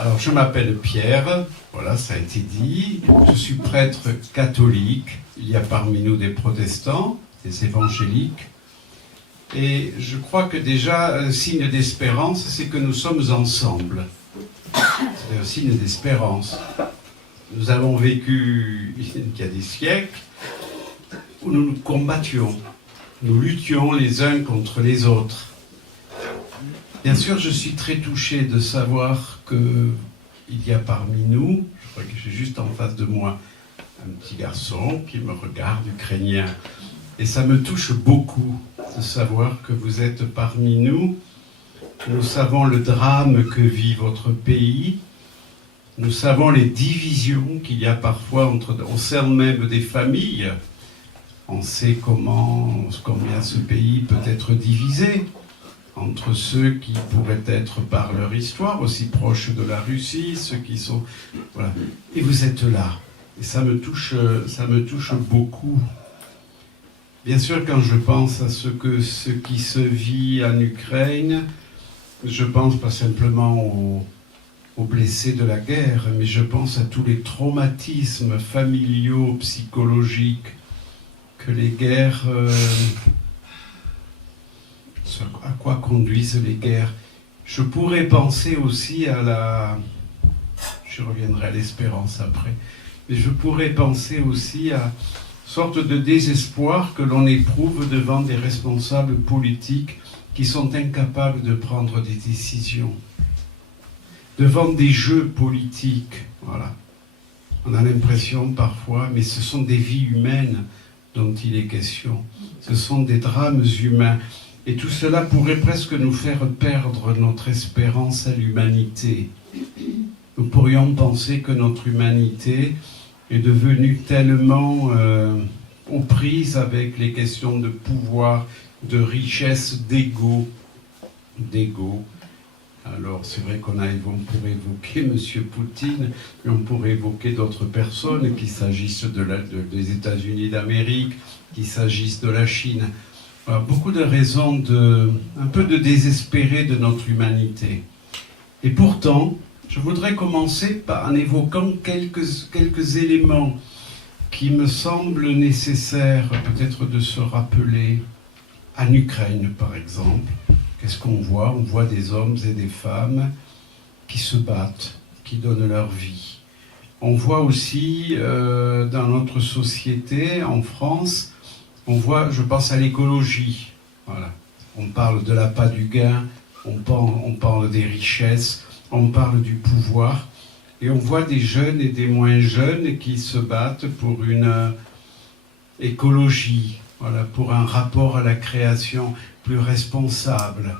Alors, je m'appelle Pierre, voilà, ça a été dit. Je suis prêtre catholique. Il y a parmi nous des protestants, des évangéliques. Et je crois que déjà, un signe d'espérance, c'est que nous sommes ensemble. C'est un signe d'espérance. Nous avons vécu, il y a des siècles, où nous nous combattions. Nous luttions les uns contre les autres. Bien sûr, je suis très touché de savoir qu'il y a parmi nous, je crois que j'ai juste en face de moi un petit garçon qui me regarde, ukrainien. Et ça me touche beaucoup de savoir que vous êtes parmi nous. Nous savons le drame que vit votre pays. Nous savons les divisions qu'il y a parfois au sein même des familles. On sait combien ce pays peut être divisé entre ceux qui pourraient être, par leur histoire, aussi proches de la Russie, ceux qui sont... Voilà. Et vous êtes là. Et ça me touche beaucoup. Bien sûr, quand je pense à ce qui se vit en Ukraine, je pense pas simplement aux blessés de la guerre, mais je pense à tous les traumatismes familiaux, psychologiques, que les guerres... à quoi conduisent les guerres. Je pourrais penser aussi je reviendrai à l'espérance après, mais je pourrais penser aussi à une sorte de désespoir que l'on éprouve devant des responsables politiques qui sont incapables de prendre des décisions, devant des jeux politiques. Voilà. On a l'impression parfois, mais ce sont des vies humaines dont il est question. Ce sont des drames humains. Et tout cela pourrait presque nous faire perdre notre espérance à l'humanité. Nous pourrions penser que notre humanité est devenue tellement aux prises avec les questions de pouvoir, de richesse, d'ego. Alors c'est vrai on pourrait évoquer M. Poutine, mais on pourrait évoquer d'autres personnes, qu'il s'agisse des États-Unis d'Amérique, qu'il s'agisse de la Chine. Beaucoup de raisons un peu de désespérer de notre humanité. Et pourtant, je voudrais commencer en évoquant quelques éléments qui me semblent nécessaires peut-être de se rappeler. En Ukraine, par exemple, qu'est-ce qu'on voit? On voit des hommes et des femmes qui se battent, qui donnent leur vie. On voit aussi dans notre société, en France, on voit, je pense à l'écologie. Voilà. On parle de l'appât du gain, on parle des richesses, on parle du pouvoir. Et on voit des jeunes et des moins jeunes qui se battent pour une écologie, voilà, pour un rapport à la création plus responsable,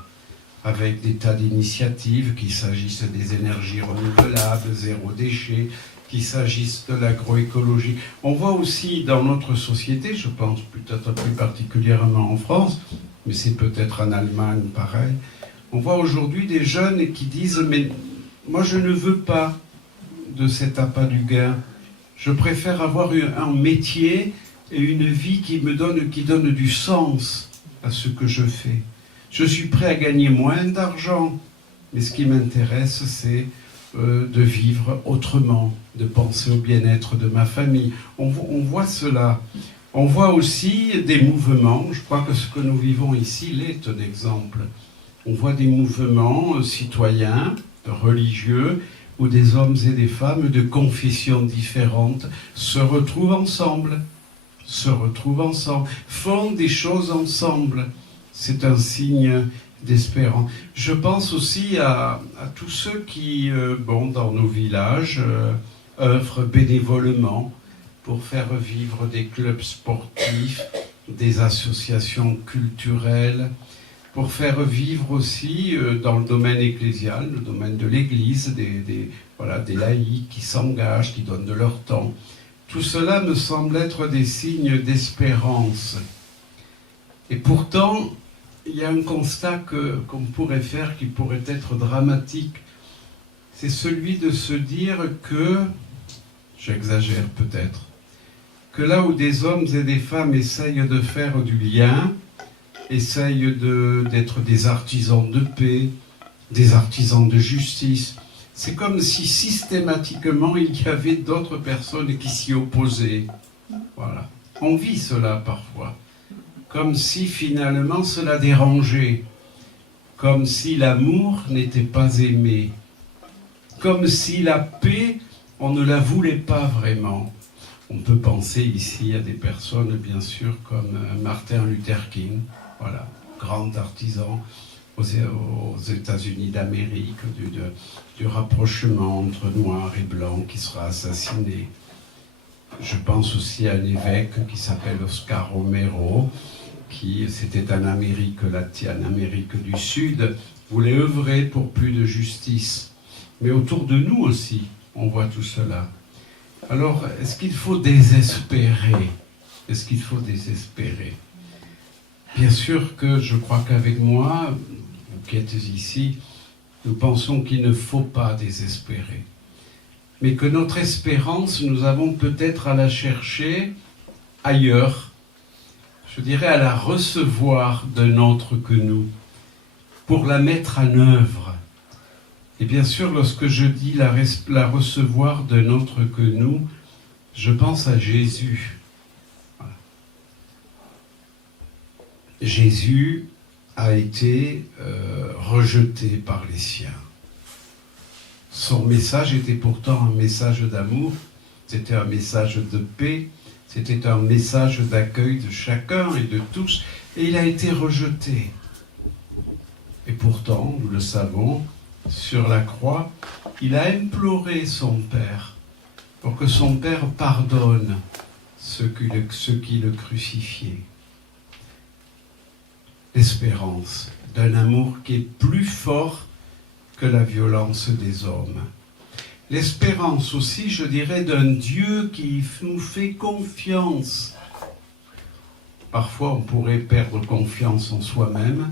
avec des tas d'initiatives, qu'il s'agisse des énergies renouvelables, zéro déchet, qu'il s'agisse de l'agroécologie. On voit aussi dans notre société, je pense peut-être plus particulièrement en France, mais c'est peut-être en Allemagne pareil, on voit aujourd'hui des jeunes qui disent « mais moi je ne veux pas de cet appât du gain, je préfère avoir un métier et une vie qui donne du sens à ce que je fais. Je suis prêt à gagner moins d'argent, mais ce qui m'intéresse c'est de vivre autrement, de penser au bien-être de ma famille. On voit cela. On voit aussi des mouvements, je crois que ce que nous vivons ici l'est un exemple. On voit des mouvements citoyens, religieux, où des hommes et des femmes de confessions différentes se retrouvent ensemble, font des choses ensemble. C'est un signe d'espérance. Je pense aussi à tous ceux qui, dans nos villages, œuvrent bénévolement pour faire vivre des clubs sportifs, des associations culturelles, pour faire vivre aussi dans le domaine ecclésial, le domaine de l'Église, des laïcs qui s'engagent, qui donnent de leur temps. Tout cela me semble être des signes d'espérance. Et pourtant, il y a un constat qu'on pourrait faire qui pourrait être dramatique. C'est celui de se dire que, j'exagère peut-être, que là où des hommes et des femmes essayent de faire du lien, essayent d'être des artisans de paix, des artisans de justice, c'est comme si systématiquement il y avait d'autres personnes qui s'y opposaient. Voilà. On vit cela parfois, comme si finalement cela dérangeait, comme si l'amour n'était pas aimé, comme si la paix, on ne la voulait pas vraiment. On peut penser ici à des personnes, bien sûr, comme Martin Luther King, voilà, grand artisan aux États-Unis d'Amérique, du rapprochement entre noir et blanc qui sera assassiné. Je pense aussi à un évêque qui s'appelle Oscar Romero, qui, c'était en Amérique latine, en Amérique du Sud, voulait œuvrer pour plus de justice. Mais autour de nous aussi, on voit tout cela. Alors, est-ce qu'il faut désespérer? Est-ce qu'il faut désespérer? Bien sûr que je crois qu'avec moi, vous qui êtes ici, nous pensons qu'il ne faut pas désespérer. Mais que notre espérance, nous avons peut-être à la chercher ailleurs, je dirais à la recevoir d'un autre que nous, pour la mettre en œuvre. Et bien sûr, lorsque je dis la recevoir d'un autre que nous, je pense à Jésus. Voilà. Jésus a été rejeté par les siens. Son message était pourtant un message d'amour, c'était un message de paix, c'était un message d'accueil de chacun et de tous, et il a été rejeté. Et pourtant, nous le savons, sur la croix, il a imploré son Père pour que son Père pardonne ceux qui le crucifiaient. L'espérance d'un amour qui est plus fort que la violence des hommes. L'espérance aussi, je dirais, d'un Dieu qui nous fait confiance. Parfois, on pourrait perdre confiance en soi-même,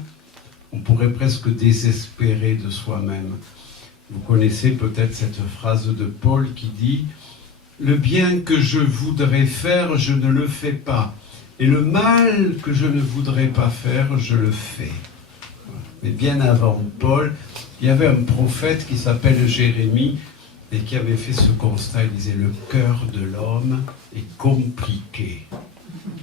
on pourrait presque désespérer de soi-même. Vous connaissez peut-être cette phrase de Paul qui dit « Le bien que je voudrais faire, je ne le fais pas, et le mal que je ne voudrais pas faire, je le fais. » Mais bien avant Paul, il y avait un prophète qui s'appelle Jérémie et qui avait fait ce constat. Il disait « Le cœur de l'homme est compliqué. »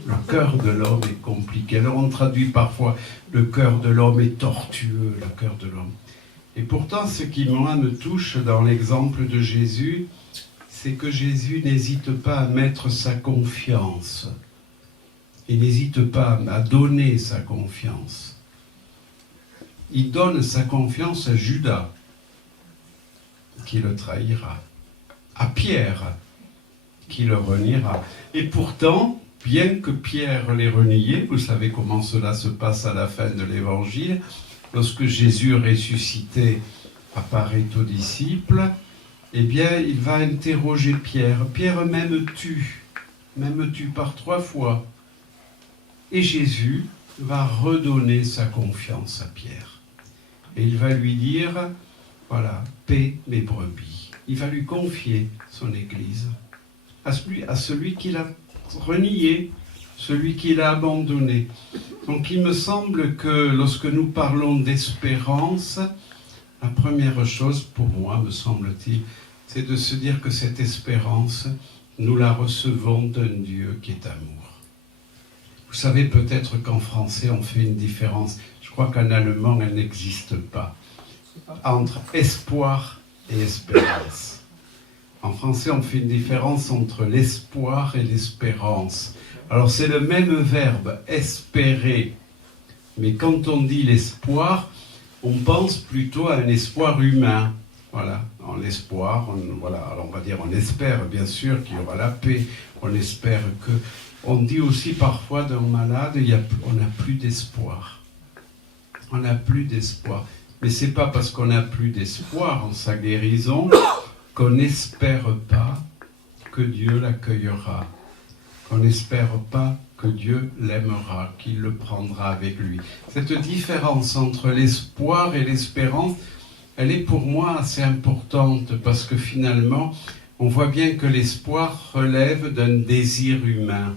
Le cœur de l'homme est compliqué. Alors on traduit parfois « Le cœur de l'homme est tortueux, le cœur de l'homme. » Et pourtant, ce qui, moi, me touche dans l'exemple de Jésus, c'est que Jésus n'hésite pas à mettre sa confiance. Il n'hésite pas à donner sa confiance. Il donne sa confiance à Judas, qui le trahira, à Pierre, qui le reniera. Et pourtant, bien que Pierre l'ait renié, vous savez comment cela se passe à la fin de l'Évangile, lorsque Jésus ressuscité apparaît aux disciples, eh bien, il va interroger Pierre. Pierre m'aimes-tu par 3 fois. Et Jésus va redonner sa confiance à Pierre. Et il va lui dire, voilà, paie mes brebis. Il va lui confier son Église à celui qu'il a renié, celui qu'il a abandonné. Donc il me semble que lorsque nous parlons d'espérance, la première chose pour moi, me semble-t-il, c'est de se dire que cette espérance, nous la recevons d'un Dieu qui est amour. Vous savez peut-être qu'en français, on fait une différence. Je crois qu'en allemand, elle n'existe pas. Entre espoir et espérance. En français, on fait une différence entre l'espoir et l'espérance. Alors, c'est le même verbe, espérer. Mais quand on dit l'espoir, on pense plutôt à un espoir humain. Voilà, en l'espoir, alors on va dire, on espère bien sûr qu'il y aura la paix. On espère que... On dit aussi parfois d'un malade, on n'a plus d'espoir. On n'a plus d'espoir. Mais ce n'est pas parce qu'on n'a plus d'espoir en sa guérison qu'on n'espère pas que Dieu l'accueillera. Qu'on n'espère pas que Dieu l'aimera, qu'il le prendra avec lui. Cette différence entre l'espoir et l'espérance, elle est pour moi assez importante parce que finalement, on voit bien que l'espoir relève d'un désir humain.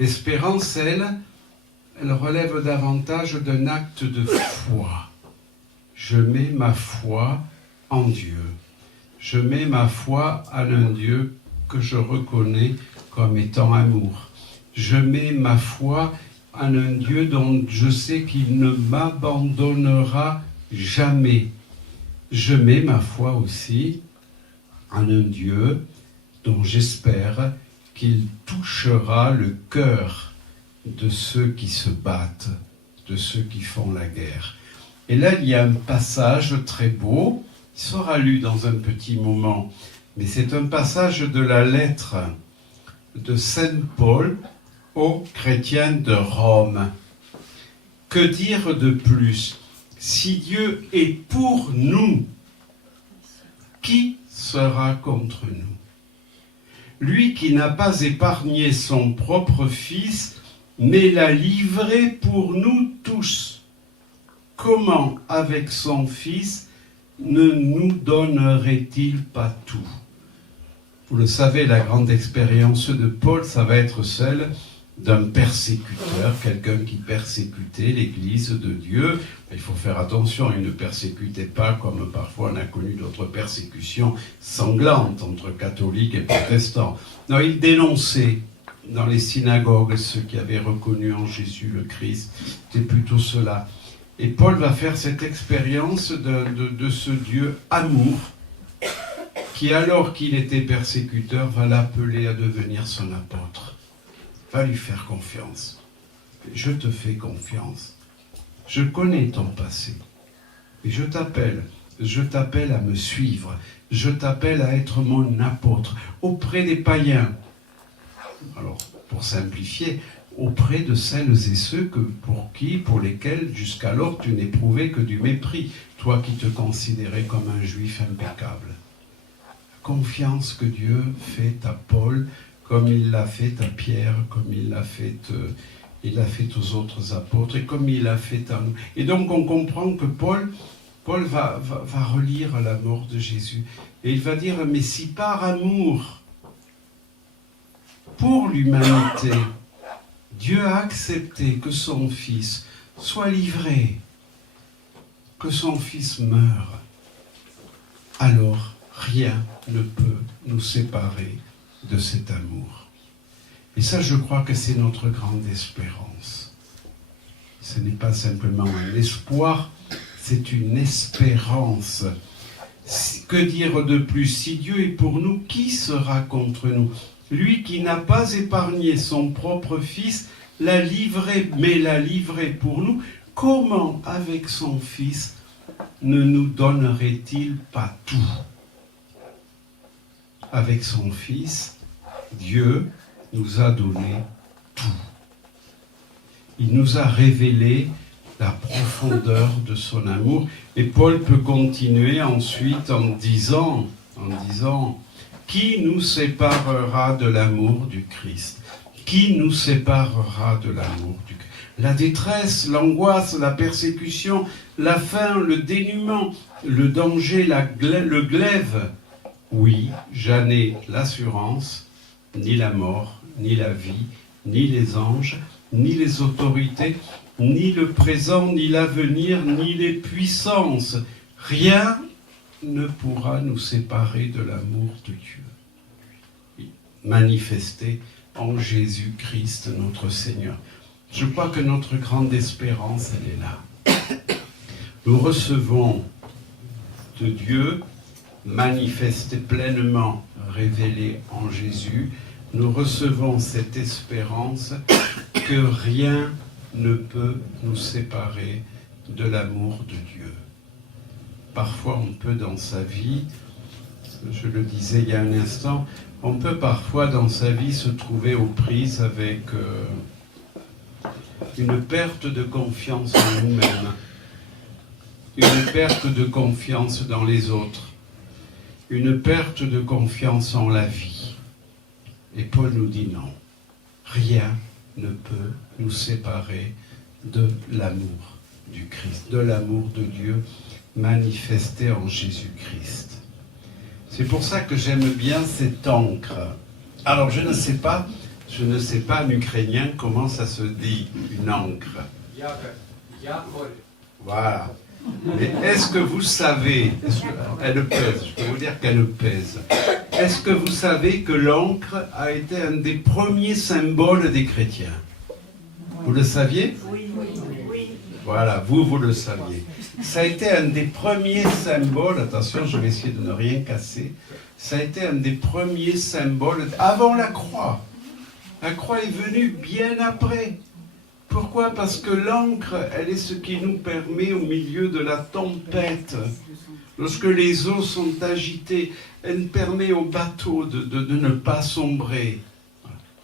L'espérance, elle relève davantage d'un acte de foi. Je mets ma foi en Dieu. Je mets ma foi en un Dieu que je reconnais comme étant amour. Je mets ma foi en un Dieu dont je sais qu'il ne m'abandonnera jamais. Je mets ma foi aussi en un Dieu dont j'espère qu'il touchera le cœur de ceux qui se battent, de ceux qui font la guerre. Et là, il y a un passage très beau, il sera lu dans un petit moment, mais c'est un passage de la lettre de Saint Paul aux chrétiens de Rome. Que dire de plus? Si Dieu est pour nous, qui sera contre nous? Lui qui n'a pas épargné son propre Fils, mais l'a livré pour nous tous. Comment, avec son Fils, ne nous donnerait-il pas tout? Vous le savez, la grande expérience de Paul, ça va être celle d'un persécuteur, quelqu'un qui persécutait l'Église de Dieu. Il faut faire attention, il ne persécutait pas comme parfois on a connu d'autres persécutions sanglantes entre catholiques et protestants. Non, il dénonçait dans les synagogues ceux qui avaient reconnu en Jésus le Christ. C'était plutôt cela. Et Paul va faire cette expérience de ce Dieu amour qui, alors qu'il était persécuteur, va l'appeler à devenir son apôtre. Va lui faire confiance. Je te fais confiance. Je connais ton passé. Et je t'appelle à me suivre. Je t'appelle à être mon apôtre auprès des païens. Alors, pour simplifier, auprès de celles et ceux pour lesquels jusqu'alors tu n'éprouvais que du mépris, toi qui te considérais comme un juif impeccable. Confiance que Dieu fait à Paul, comme il l'a fait à Pierre, comme il l'a fait aux autres apôtres, et comme il l'a fait à nous. Et donc on comprend que Paul va relire la mort de Jésus, et il va dire, mais si par amour pour l'humanité, Dieu a accepté que son Fils soit livré, que son Fils meure, alors rien ne peut nous séparer de cet amour. Et ça, je crois que c'est notre grande espérance. Ce n'est pas simplement un espoir, c'est une espérance. Que dire de plus? Si Dieu est pour nous, qui sera contre nous? Lui qui n'a pas épargné son propre Fils, l'a livré pour nous, comment avec son Fils ne nous donnerait-il pas tout? Avec son Fils, Dieu nous a donné tout. Il nous a révélé la profondeur de son amour. Et Paul peut continuer ensuite en disant, qui nous séparera de l'amour du Christ? Qui nous séparera de l'amour du Christ? La détresse, l'angoisse, la persécution, la faim, le dénuement, le danger, le glaive. Oui, j'en ai l'assurance, ni la mort, ni la vie, ni les anges, ni les autorités, ni le présent, ni l'avenir, ni les puissances. Rien ne pourra nous séparer de l'amour de Dieu, manifesté en Jésus-Christ notre Seigneur. Je crois que notre grande espérance, elle est là. Nous recevons de Dieu, manifesté pleinement, révélé en Jésus, nous recevons cette espérance que rien ne peut nous séparer de l'amour de Dieu. Parfois, on peut dans sa vie, je le disais il y a un instant, on peut parfois dans sa vie se trouver aux prises avec une perte de confiance en nous-mêmes, une perte de confiance dans les autres, une perte de confiance en la vie. Et Paul nous dit non, rien ne peut nous séparer de l'amour du Christ, de l'amour de Dieu manifesté en Jésus-Christ. C'est pour ça que j'aime bien cette encre. Alors je ne sais pas en ukrainien comment ça se dit, une encre. Voilà. Mais est-ce que vous savez, elle pèse, je peux vous dire qu'elle pèse. Est-ce que vous savez que l'encre a été un des premiers symboles des chrétiens? Vous le saviez? Oui. Voilà, vous le saviez. Ça a été un des premiers symboles, attention, je vais essayer de ne rien casser, ça a été un des premiers symboles avant la croix. La croix est venue bien après. Pourquoi? Parce que l'encre, elle est ce qui nous permet au milieu de la tempête, lorsque les eaux sont agitées, elle permet au bateau de ne pas sombrer.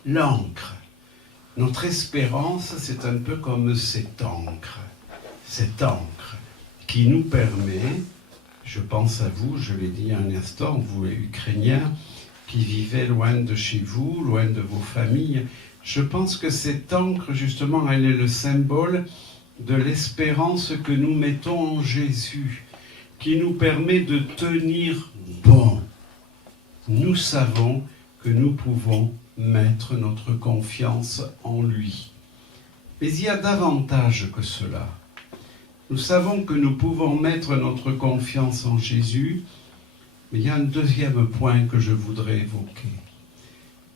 L'encre. Notre espérance, c'est un peu comme cette encre qui nous permet, je pense à vous, je l'ai dit un instant, vous Ukrainiens qui vivez loin de chez vous, loin de vos familles, je pense que cette encre, justement, elle est le symbole de l'espérance que nous mettons en Jésus, qui nous permet de tenir bon. Nous savons que nous pouvons mettre notre confiance en lui. Mais il y a davantage que cela. Nous savons que nous pouvons mettre notre confiance en Jésus, mais il y a un deuxième point que je voudrais évoquer.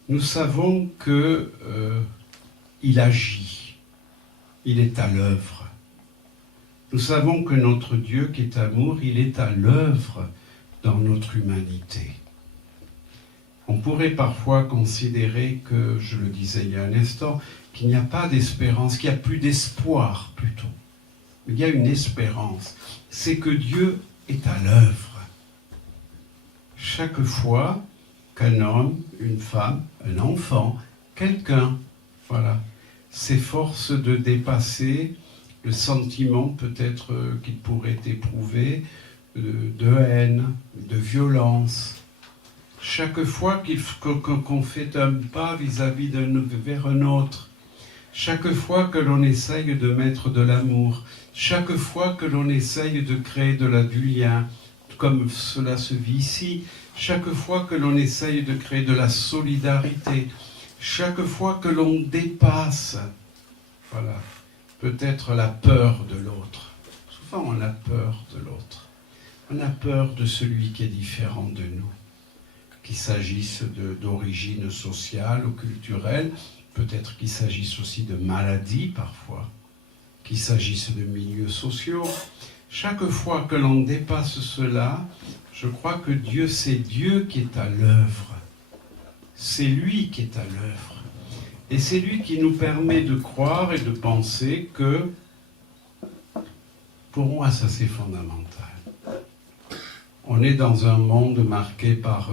Nous savons qu'il agit, il est à l'œuvre. Nous savons que notre Dieu qui est amour, il est à l'œuvre dans notre humanité. On pourrait parfois considérer que, je le disais il y a un instant, qu'il n'y a pas d'espérance, qu'il n'y a plus d'espoir plutôt. Mais il y a une espérance, c'est que Dieu est à l'œuvre. Chaque fois qu'un homme, une femme, un enfant, quelqu'un, voilà, s'efforce de dépasser le sentiment peut-être qu'il pourrait éprouver de haine, de violence. Chaque fois qu'on fait un pas vis-à-vis vers un autre, chaque fois que l'on essaye de mettre de l'amour, chaque fois que l'on essaye de créer du lien, comme cela se vit ici, chaque fois que l'on essaye de créer de la solidarité, chaque fois que l'on dépasse, voilà, peut-être la peur de l'autre. Souvent on a peur de l'autre. On a peur de celui qui est différent de nous. Qu'il s'agisse d'origine sociale ou culturelle, peut-être qu'il s'agisse aussi de maladies parfois, qu'il s'agisse de milieux sociaux. Chaque fois que l'on dépasse cela, je crois que Dieu, c'est Dieu qui est à l'œuvre. C'est lui qui est à l'œuvre. Et c'est lui qui nous permet de croire et de penser que, pour moi, ça c'est fondamental. On est dans un monde marqué par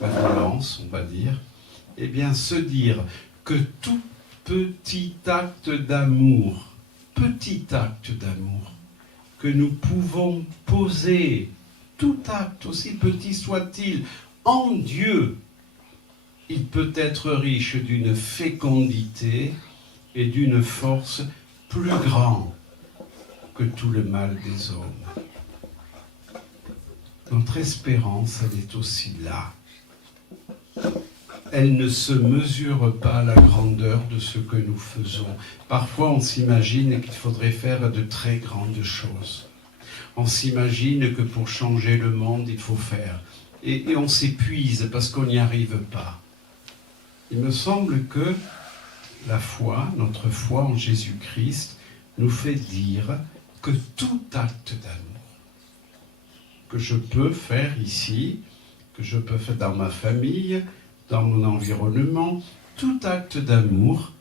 la violence, on va dire. Eh bien, se dire que tout petit acte d'amour, que nous pouvons poser, tout acte, aussi petit soit-il, en Dieu, il peut être riche d'une fécondité et d'une force plus grande que tout le mal des hommes. Notre espérance, elle est aussi là. Elle ne se mesure pas à la grandeur de ce que nous faisons. Parfois, on s'imagine qu'il faudrait faire de très grandes choses. On s'imagine que pour changer le monde, il faut faire. Et on s'épuise parce qu'on n'y arrive pas. Il me semble que la foi, notre foi en Jésus-Christ, nous fait dire que tout acte d'amour que je peux faire ici, que je peux faire dans ma famille, dans mon environnement, tout acte d'amour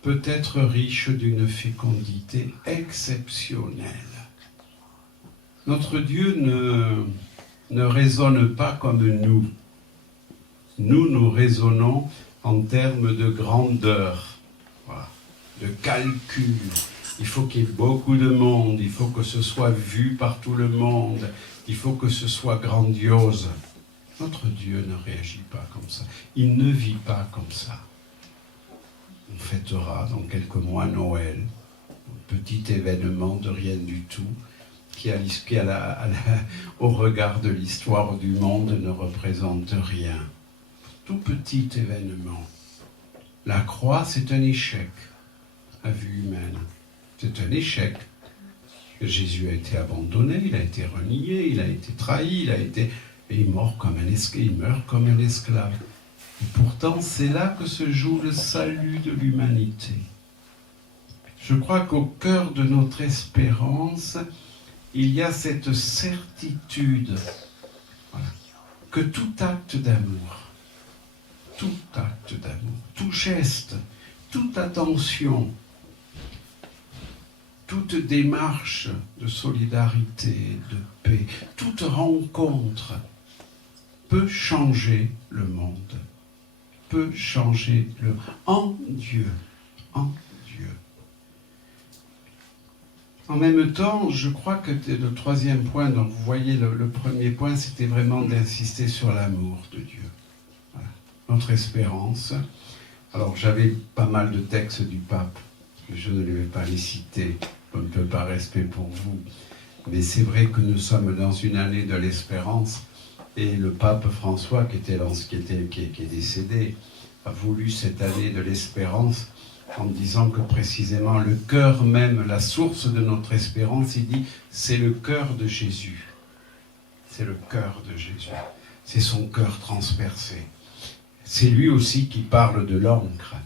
peut être riche d'une fécondité exceptionnelle. Notre Dieu ne raisonne pas comme nous. Nous raisonnons en termes de grandeur, voilà, de calcul. Il faut qu'il y ait beaucoup de monde, il faut que ce soit vu par tout le monde, il faut que ce soit grandiose. Notre Dieu ne réagit pas comme ça. Il ne vit pas comme ça. On fêtera dans quelques mois Noël, un petit événement de rien du tout, qui au regard de l'histoire du monde ne représente rien. Tout petit événement. La croix, c'est un échec à vue humaine. C'est un échec. Jésus a été abandonné, il a été renié, il a été trahi, et il meurt comme un esclave. Et pourtant, c'est là que se joue le salut de l'humanité. Je crois qu'au cœur de notre espérance, il y a cette certitude, voilà, que tout acte d'amour, tout geste, toute attention, toute démarche de solidarité, de paix, toute rencontre peut changer le monde, peut changer en Dieu. En même temps, je crois que le troisième point, donc vous voyez le premier point, c'était vraiment d'insister sur l'amour de Dieu. Voilà. Notre espérance. Alors j'avais pas mal de textes du pape, je ne vais pas les citer, un peu par respect pour vous, mais c'est vrai que nous sommes dans une année de l'espérance, et le pape François, qui est décédé, a voulu cette année de l'espérance, en disant que précisément le cœur même, la source de notre espérance, il dit, c'est le cœur de Jésus. C'est le cœur de Jésus. C'est son cœur transpercé. C'est lui aussi qui parle de l'encre,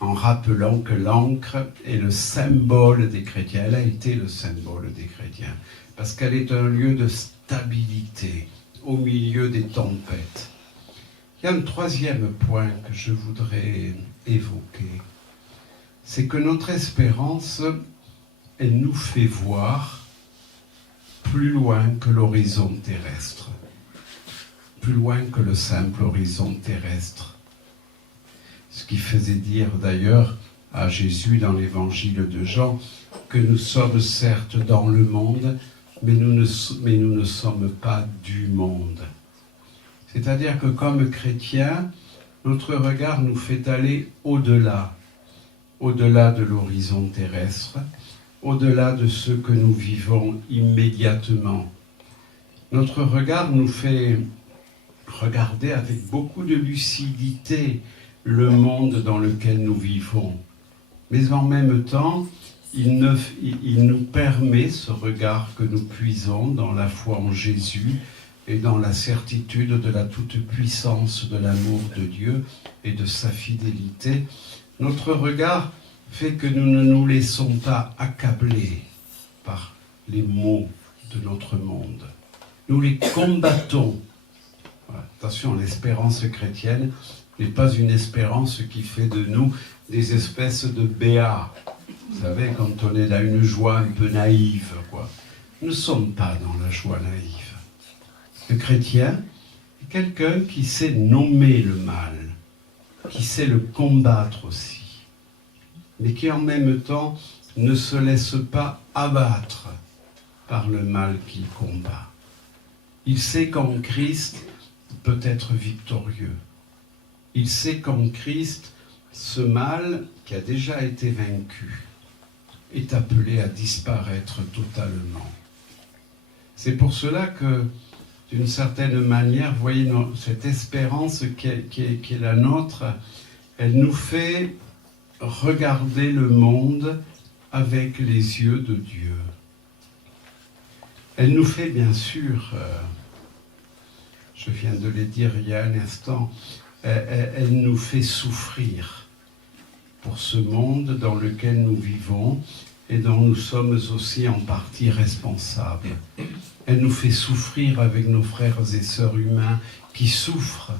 en rappelant que l'encre est le symbole des chrétiens. Elle a été le symbole des chrétiens, parce qu'elle est un lieu de stabilité au milieu des tempêtes. Il y a un troisième point que je voudrais évoquer, c'est que notre espérance, elle nous fait voir plus loin que l'horizon terrestre, plus loin que le simple horizon terrestre. Ce qui faisait dire d'ailleurs à Jésus dans l'évangile de Jean que nous sommes certes dans le monde, mais nous ne sommes pas du monde. C'est-à-dire que comme chrétiens, notre regard nous fait aller au-delà de l'horizon terrestre, au-delà de ce que nous vivons immédiatement. Notre regard nous fait regarder avec beaucoup de lucidité le monde dans lequel nous vivons. Mais en même temps, il nous permet, ce regard que nous puisons dans la foi en Jésus, et dans la certitude de la toute-puissance de l'amour de Dieu et de sa fidélité, notre regard fait que nous ne nous laissons pas accabler par les maux de notre monde. Nous les combattons. Voilà. Attention, l'espérance chrétienne n'est pas une espérance qui fait de nous des espèces de béats. Vous savez, quand on est là, une joie un peu naïve, quoi. Nous ne sommes pas dans la joie naïve. Le chrétien est quelqu'un qui sait nommer le mal, qui sait le combattre aussi, mais qui en même temps ne se laisse pas abattre par le mal qu'il combat. Il sait qu'en Christ, il peut être victorieux. Il sait qu'en Christ, ce mal qui a déjà été vaincu est appelé à disparaître totalement. C'est pour cela que d'une certaine manière, vous voyez, cette espérance qui est la nôtre, elle nous fait regarder le monde avec les yeux de Dieu. Elle nous fait, bien sûr, je viens de le dire il y a un instant, elle nous fait souffrir pour ce monde dans lequel nous vivons et dont nous sommes aussi en partie responsables. Elle nous fait souffrir avec nos frères et sœurs humains qui souffrent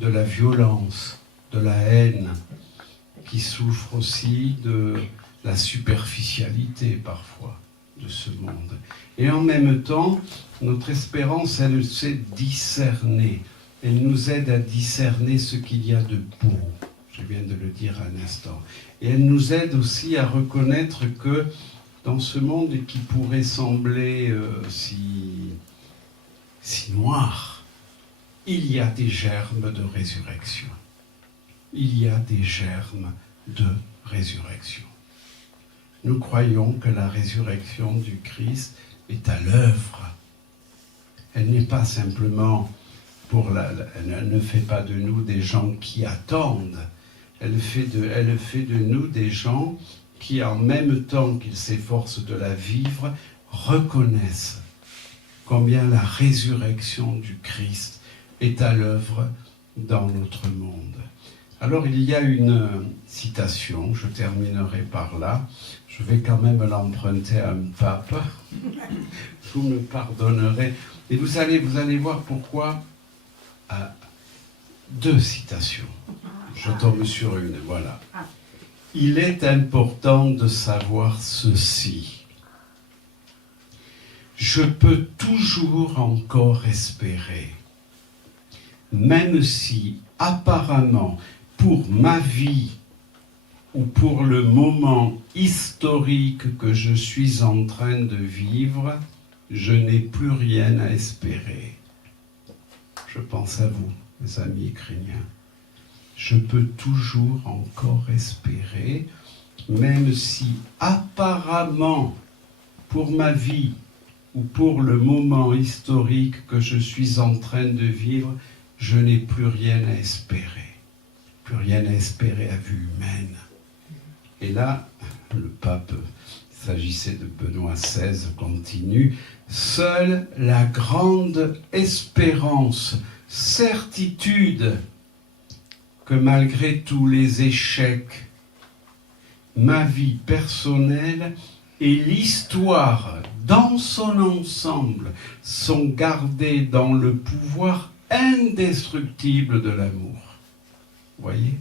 de la violence, de la haine, qui souffrent aussi de la superficialité parfois de ce monde. Et en même temps, notre espérance, elle sait discerner. Elle nous aide à discerner ce qu'il y a de beau. Je viens de le dire un instant. Et elle nous aide aussi à reconnaître que dans ce monde qui pourrait sembler si noir, il y a des germes de résurrection. Il y a des germes de résurrection. Nous croyons que la résurrection du Christ est à l'œuvre. Elle n'est pas simplement elle ne fait pas de nous des gens qui attendent. Elle fait de nous des gens qui, en même temps qu'ils s'efforcent de la vivre, reconnaissent combien la résurrection du Christ est à l'œuvre dans notre monde. Alors il y a une citation, je terminerai par là, je vais quand même l'emprunter à un pape, vous me pardonnerez, et vous allez voir pourquoi. Deux citations, je tombe sur une, voilà. Il est important de savoir ceci. Je peux toujours encore espérer, même si apparemment pour ma vie ou pour le moment historique que je suis en train de vivre, je n'ai plus rien à espérer. Je pense à vous, mes amis ukrainiens. Je peux toujours encore espérer, même si apparemment pour ma vie ou pour le moment historique que je suis en train de vivre, je n'ai plus rien à espérer. Plus rien à espérer à vue humaine. Et là, le pape, il s'agissait de Benoît XVI, continue. Seule la grande espérance, certitude que malgré tous les échecs, ma vie personnelle et l'histoire dans son ensemble sont gardées dans le pouvoir indestructible de l'amour. Vous voyez ?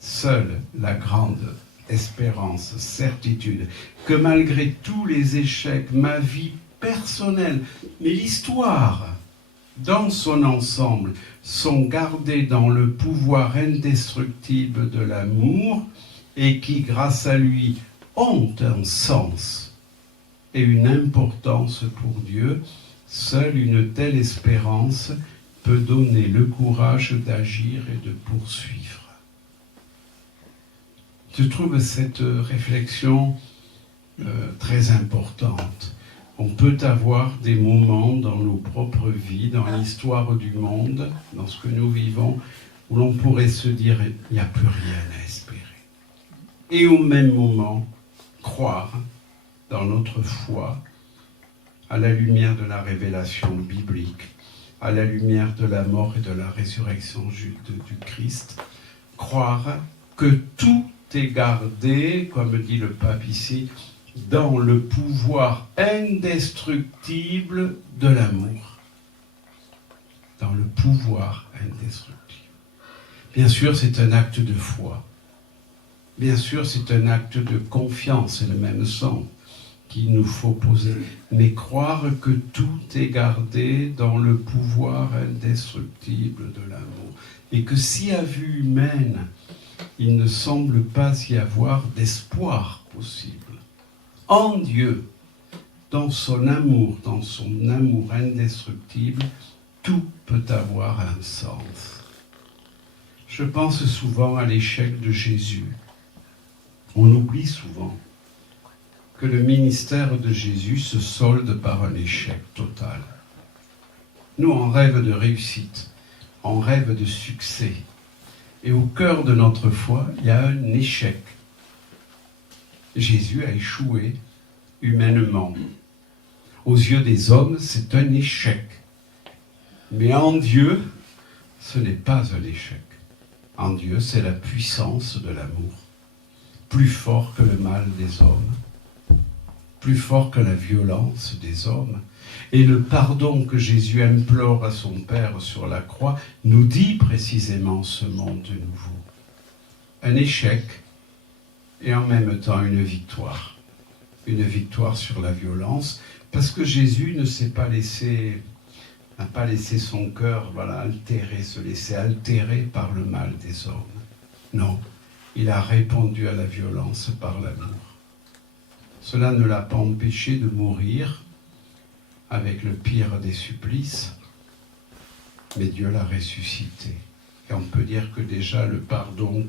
Seule la grande espérance, certitude, que malgré tous les échecs, ma vie personnelle, mais l'histoire, dans son ensemble, sont gardées dans le pouvoir indestructible de l'amour et qui, grâce à lui, ont un sens et une importance pour Dieu. Seule une telle espérance peut donner le courage d'agir et de poursuivre. Je trouve cette réflexion très importante. On peut avoir des moments dans nos propres vies, dans l'histoire du monde, dans ce que nous vivons, où l'on pourrait se dire « il n'y a plus rien à espérer ». Et au même moment, croire dans notre foi, à la lumière de la révélation biblique, à la lumière de la mort et de la résurrection du Christ, croire que tout est gardé, comme dit le pape ici, dans le pouvoir indestructible de l'amour. Dans le pouvoir indestructible. Bien sûr, c'est un acte de foi. Bien sûr, c'est un acte de confiance, c'est le même sens qu'il nous faut poser. Mais croire que tout est gardé dans le pouvoir indestructible de l'amour. Et que si à vue humaine, il ne semble pas y avoir d'espoir possible, en Dieu, dans son amour indestructible, tout peut avoir un sens. Je pense souvent à l'échec de Jésus. On oublie souvent que le ministère de Jésus se solde par un échec total. Nous, on rêve de réussite, on rêve de succès. Et au cœur de notre foi, il y a un échec. Jésus a échoué humainement. Aux yeux des hommes, c'est un échec. Mais en Dieu, ce n'est pas un échec. En Dieu, c'est la puissance de l'amour. Plus fort que le mal des hommes. Plus fort que la violence des hommes. Et le pardon que Jésus implore à son Père sur la croix nous dit précisément ce monde nouveau. Un échec et en même temps une victoire. Une victoire sur la violence, parce que Jésus n'a pas laissé son cœur altérer, se laisser altérer par le mal des hommes. Non, il a répondu à la violence par l'amour. Cela ne l'a pas empêché de mourir avec le pire des supplices, mais Dieu l'a ressuscité. Et on peut dire que déjà le pardon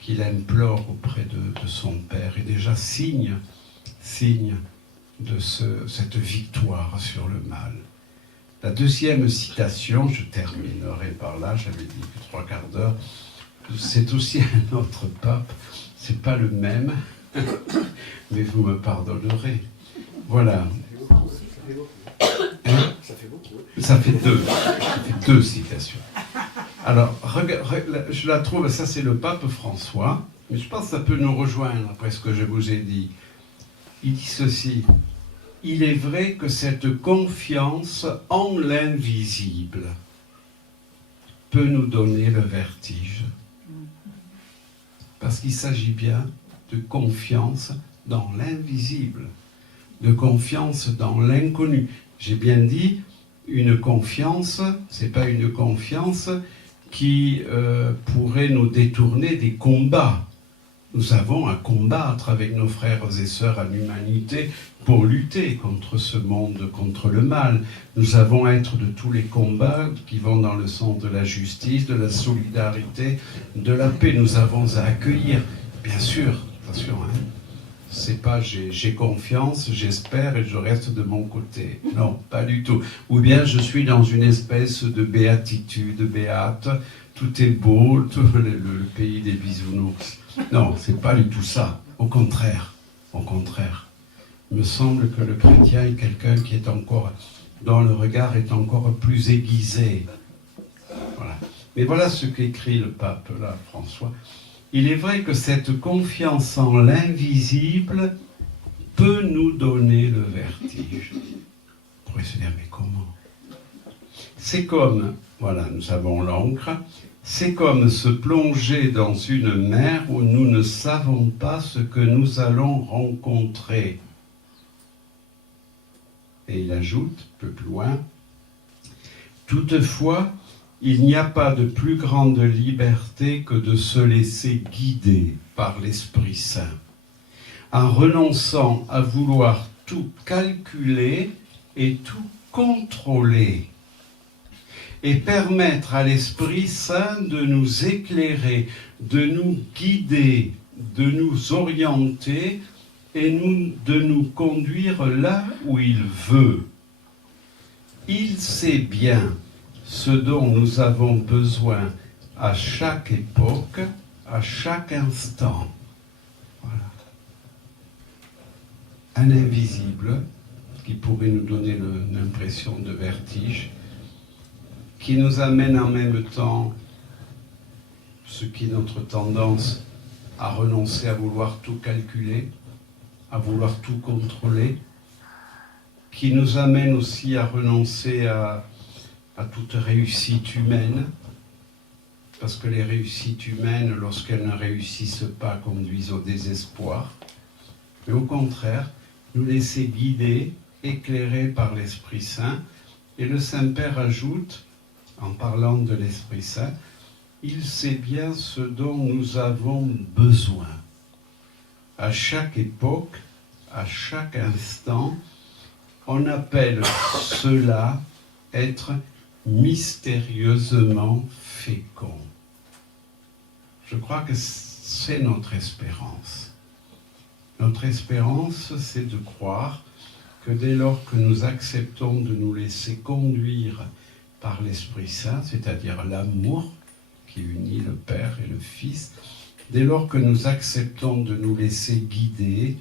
qu'il implore auprès de son Père est déjà signe de cette victoire sur le mal. La deuxième citation, je terminerai par là, j'avais dit que 3/4 d'heure, c'est aussi un autre pape. C'est pas le même, mais vous me pardonnerez. Voilà. Hein? Ça fait deux citations. Alors, je la trouve, ça c'est le pape François, mais je pense que ça peut nous rejoindre après ce que je vous ai dit. Il dit ceci: il est vrai que cette confiance en l'invisible peut nous donner le vertige. Parce qu'il s'agit bien de confiance dans l'invisible, de confiance dans l'inconnu. J'ai bien dit, une confiance, c'est pas une confiance qui pourrait nous détourner des combats. Nous avons à combattre avec nos frères et sœurs à l'humanité pour lutter contre ce monde, contre le mal. Nous avons à être de tous les combats qui vont dans le sens de la justice, de la solidarité, de la paix. Nous avons à accueillir, bien sûr, attention, hein. C'est pas j'ai confiance, j'espère et je reste de mon côté. Non, pas du tout. Ou bien je suis dans une espèce de béatitude, béate, tout est beau, tout le pays des bisounours. Non, c'est pas du tout ça. Au contraire, au contraire. Il me semble que le chrétien est quelqu'un qui est encore, dont le regard est encore plus aiguisé. Voilà. Mais voilà ce qu'écrit le pape là, François. Il est vrai que cette confiance en l'invisible peut nous donner le vertige. Vous pourrez se dire, mais comment? C'est comme, voilà, nous avons l'encre, c'est comme se plonger dans une mer où nous ne savons pas ce que nous allons rencontrer. Et il ajoute, un peu plus loin, toutefois, il n'y a pas de plus grande liberté que de se laisser guider par l'Esprit Saint, en renonçant à vouloir tout calculer et tout contrôler, et permettre à l'Esprit Saint de nous éclairer, de nous guider, de nous orienter et de nous conduire là où il veut. Il sait bien ce dont nous avons besoin à chaque époque, à chaque instant. Voilà. Un invisible qui pourrait nous donner l'impression de vertige, qui nous amène en même temps, ce qui est notre tendance, à renoncer à vouloir tout calculer, à vouloir tout contrôler, qui nous amène aussi à renoncer à toute réussite humaine, parce que les réussites humaines, lorsqu'elles ne réussissent pas, conduisent au désespoir, mais au contraire, nous laisser guider, éclairer par l'Esprit Saint. Et le Saint-Père ajoute, en parlant de l'Esprit Saint, il sait bien ce dont nous avons besoin. À chaque époque, à chaque instant, on appelle cela être mystérieusement fécond. Je crois que c'est notre espérance. Notre espérance, c'est de croire que dès lors que nous acceptons de nous laisser conduire par l'Esprit Saint, c'est-à-dire l'amour qui unit le Père et le Fils, dès lors que nous acceptons de nous laisser guider,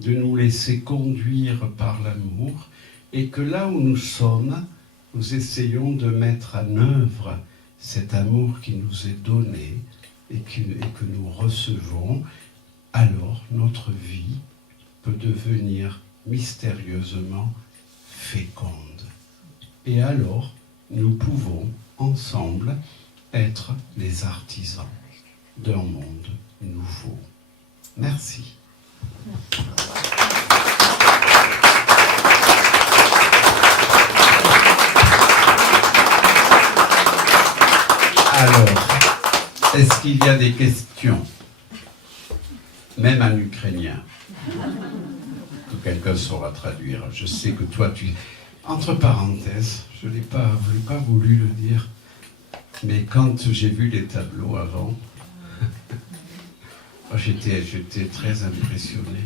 de nous laisser conduire par l'amour, et que là où nous sommes, nous essayons de mettre en œuvre cet amour qui nous est donné et que nous recevons, alors notre vie peut devenir mystérieusement féconde. Et alors, nous pouvons ensemble être les artisans d'un monde nouveau. Merci. Alors, est-ce qu'il y a des questions? Même en ukrainien. Que quelqu'un saura traduire. Je sais que toi, entre parenthèses, je n'ai pas voulu le dire, mais quand j'ai vu les tableaux avant, j'étais très impressionné.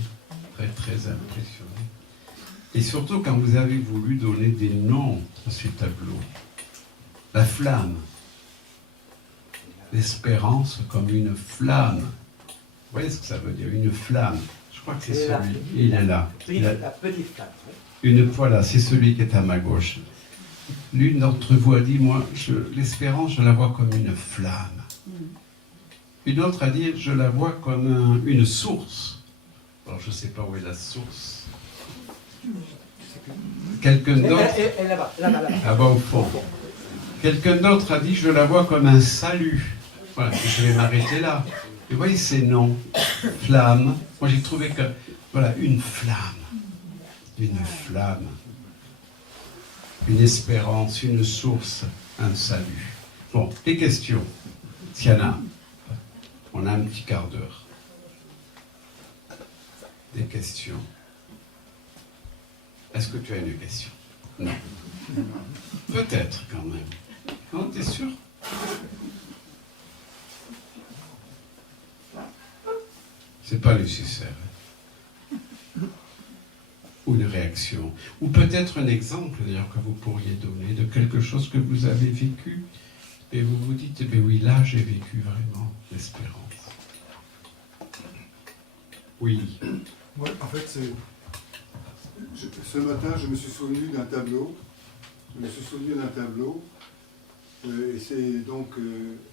Très impressionné. Et surtout quand vous avez voulu donner des noms à ces tableaux. La flamme. l'espérance comme une flamme. Vous voyez ce que ça veut dire, une flamme. Je crois que c'est celui. Il est là. La petite flamme. Voilà, c'est celui qui est à ma gauche. L'une d'entre vous a dit, moi, l'espérance, je la vois comme une flamme. Une autre a dit, je la vois comme une source. Alors, je ne sais pas où est la source. Quelqu'un d'autre... Là-bas. Ah, au fond. Quelqu'un d'autre a dit, je la vois comme un salut. Voilà, je vais m'arrêter là. Et vous voyez ces noms, flamme. Moi, j'ai trouvé que, voilà, une flamme, une espérance, une source, un salut. Bon, les questions, s'il y en a, on a un petit quart d'heure. Des questions. Est-ce que tu as une question? Non. Peut-être quand même. Non, t'es sûr? C'est pas nécessaire. Ou une réaction. Ou peut-être un exemple, d'ailleurs, que vous pourriez donner de quelque chose que vous avez vécu. Et vous vous dites, eh bien oui, là, j'ai vécu vraiment l'espérance. Oui. Ouais, en fait, ce matin, je me suis souvenu d'un tableau. Et c'est donc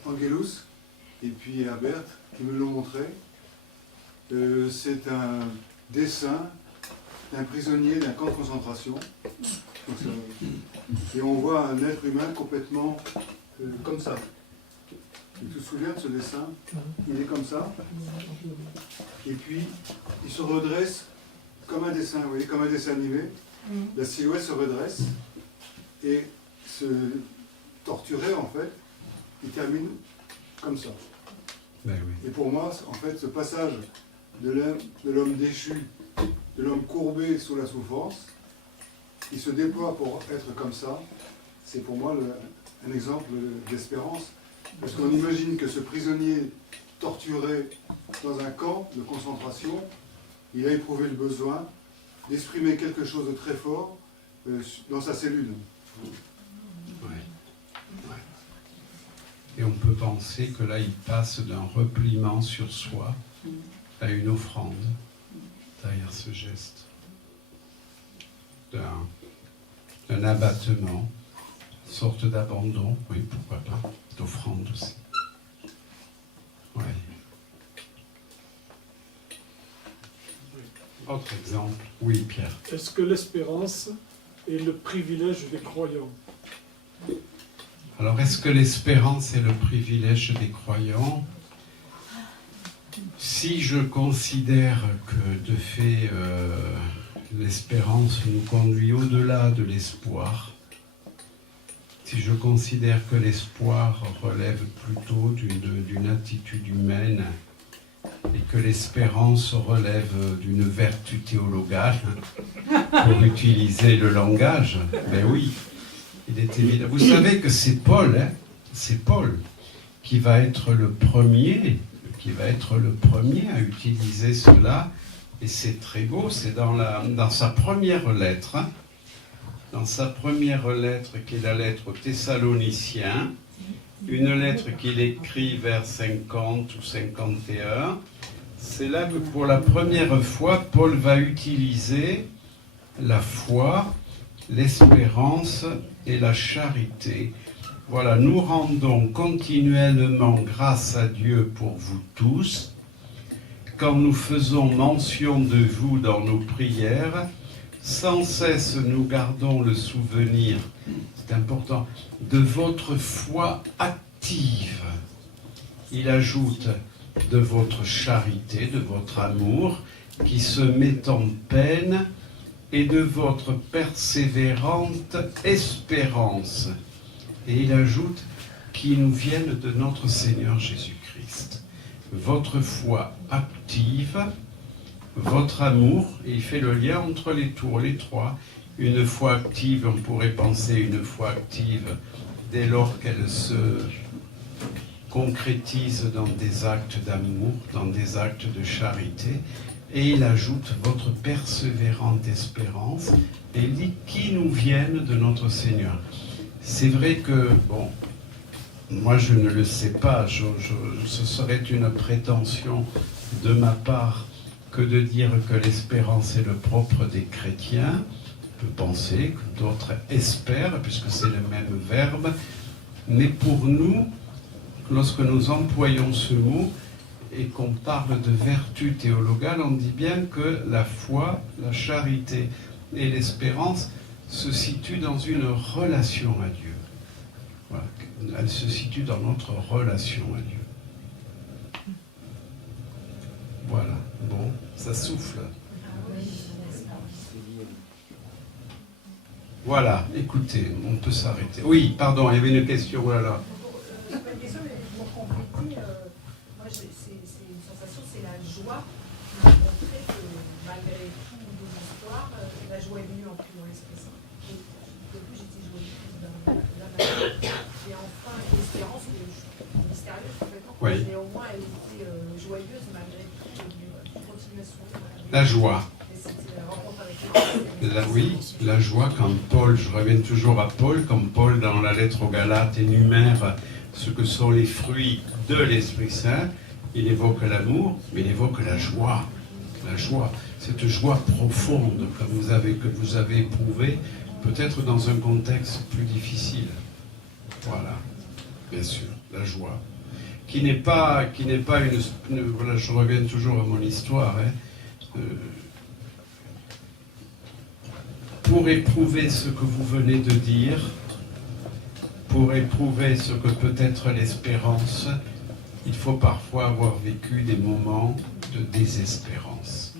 Angelus et puis Herbert qui me l'ont montré. C'est un dessin d'un prisonnier d'un camp de concentration. Et on voit un être humain complètement comme ça. Tu te souviens de ce dessin? Il est comme ça. Et puis, il se redresse comme un dessin, vous voyez, comme un dessin animé. La silhouette se redresse et se torturer, en fait, il termine comme ça. Ben oui. Et pour moi, en fait, ce passage de l'homme déchu, de l'homme courbé sous la souffrance, qui se déploie pour être comme ça, c'est pour moi un exemple d'espérance. Parce qu'on imagine que ce prisonnier torturé dans un camp de concentration, il a éprouvé le besoin d'exprimer quelque chose de très fort dans sa cellule. Ouais. Et on peut penser que là, il passe d'un repliement sur soi à une offrande derrière ce geste, d'un abattement, une sorte d'abandon, oui, pourquoi pas, d'offrande aussi. Ouais. Autre exemple, oui, Pierre. Est-ce que l'espérance est le privilège des croyants? Alors, est-ce que l'espérance est le privilège des croyants? Si je considère que, de fait, l'espérance nous conduit au-delà de l'espoir, si je considère que l'espoir relève plutôt d'une attitude humaine et que l'espérance relève d'une vertu théologale, pour utiliser le langage, ben oui, il est évident. Vous savez que c'est Paul qui va être le premier à utiliser cela, et c'est très beau, c'est dans sa première lettre, qui est la lettre aux Thessaloniciens, une lettre qu'il écrit vers 50 ou 51, c'est là que pour la première fois, Paul va utiliser la foi, l'espérance et la charité. Voilà, nous rendons continuellement grâce à Dieu pour vous tous, quand nous faisons mention de vous dans nos prières, sans cesse nous gardons le souvenir, c'est important, de votre foi active. Il ajoute de votre charité, de votre amour, qui se met en peine, et de votre persévérante espérance. Et il ajoute qui nous viennent de notre Seigneur Jésus-Christ. Votre foi active, votre amour, et il fait le lien entre les trois. Une foi active, on pourrait penser une foi active dès lors qu'elle se concrétise dans des actes d'amour, dans des actes de charité. Et il ajoute votre persévérante espérance, et il dit qui nous viennent de notre Seigneur. C'est vrai que, bon, moi je ne le sais pas, ce serait une prétention de ma part que de dire que l'espérance est le propre des chrétiens. Je peux penser que d'autres espèrent, puisque c'est le même verbe, mais pour nous, lorsque nous employons ce mot et qu'on parle de vertu théologale, on dit bien que la foi, la charité et l'espérance se situent dans une relation à Dieu. Voilà. Elles se situent dans notre relation à Dieu. Voilà, bon, ça souffle. Voilà, écoutez, on peut s'arrêter. Oui, pardon, il y avait une question, voilà. Une question, mais pour compléter, moi, c'est une sensation, c'est la joie qui m'a montré que malgré tout le désespoir, la joie est venue en priant l'Esprit Saint. Et depuis, j'étais joyeuse dans la maladie. Et enfin, l'espérance, qui est mystérieuse complètement, Oui. mais au moins, elle était joyeuse malgré tout, une continuation. La joie. Et c'était la rencontre avec les Oui, la joie quand Paul, je reviens toujours à Paul, comme Paul dans la lettre aux Galates énumère ce que sont les fruits de l'Esprit Saint, il évoque l'amour, mais il évoque la joie, cette joie profonde que vous avez éprouvée, peut-être dans un contexte plus difficile. Voilà, bien sûr, la joie, qui n'est pas une voilà, je reviens toujours à mon histoire, pour éprouver ce que vous venez de dire, pour éprouver ce que peut être l'espérance, il faut parfois avoir vécu des moments de désespérance.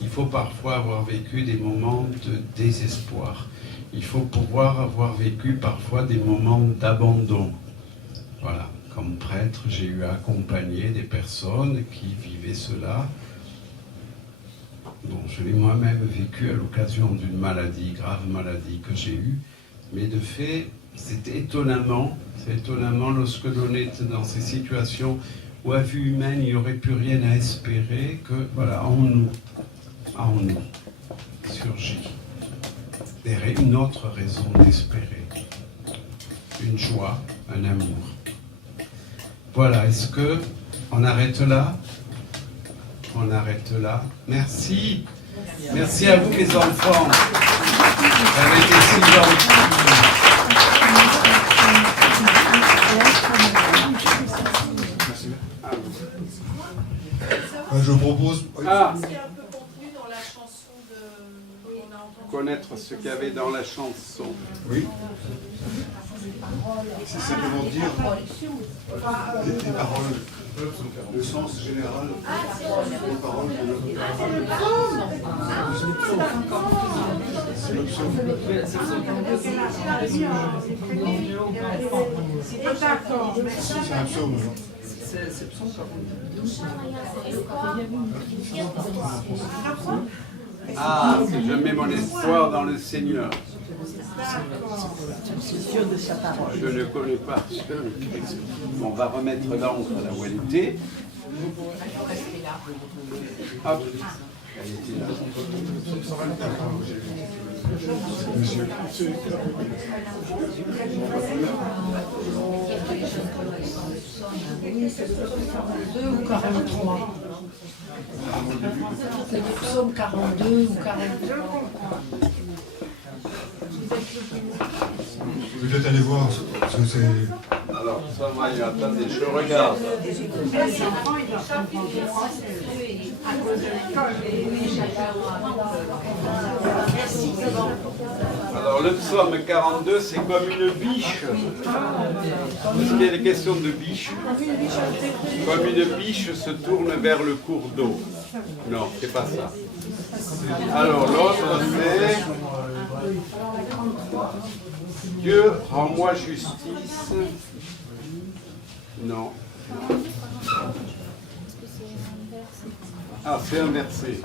Il faut parfois avoir vécu des moments de désespoir. Il faut pouvoir avoir vécu parfois des moments d'abandon. Voilà, comme prêtre, j'ai eu à accompagner des personnes qui vivaient cela. Bon, je l'ai moi-même vécu à l'occasion d'une maladie, grave maladie que j'ai eue, mais de fait, c'est étonnamment lorsque l'on est dans ces situations où à vue humaine il n'y aurait plus rien à espérer, que voilà, en nous surgit une autre raison d'espérer, une joie, un amour. Voilà, est-ce que on arrête là? On arrête là. Merci. Merci à vous les enfants. Vous avez été si gentils. Je propose... Ah, Ce qui est un peu contenu dans la chanson qu'on a entendue. connaître ce qu'il y avait dans la chanson. Oui. C'est simplement dire des paroles, le sens général des paroles de l'homme. C'est le psaume. C'est un psaume. Ah, que je mets mon espoir dans le Seigneur. Je ne connais pas. On va remettre l'encre là où elle était. Hop. Elle était là. C'est le psaume 42 ou 43. C'est le psaume 42 ou 43. Peut-être aller voir, parce que c'est... Alors, ça va, attendez, je regarde. Alors, le psaume 42, c'est comme une biche. Est-ce qu'il y a des questions de biche? Comme une biche se tourne vers le cours d'eau. Non, c'est pas ça. Alors, l'autre, c'est... Dieu, rends-moi justice. Non. Ah, c'est inversé.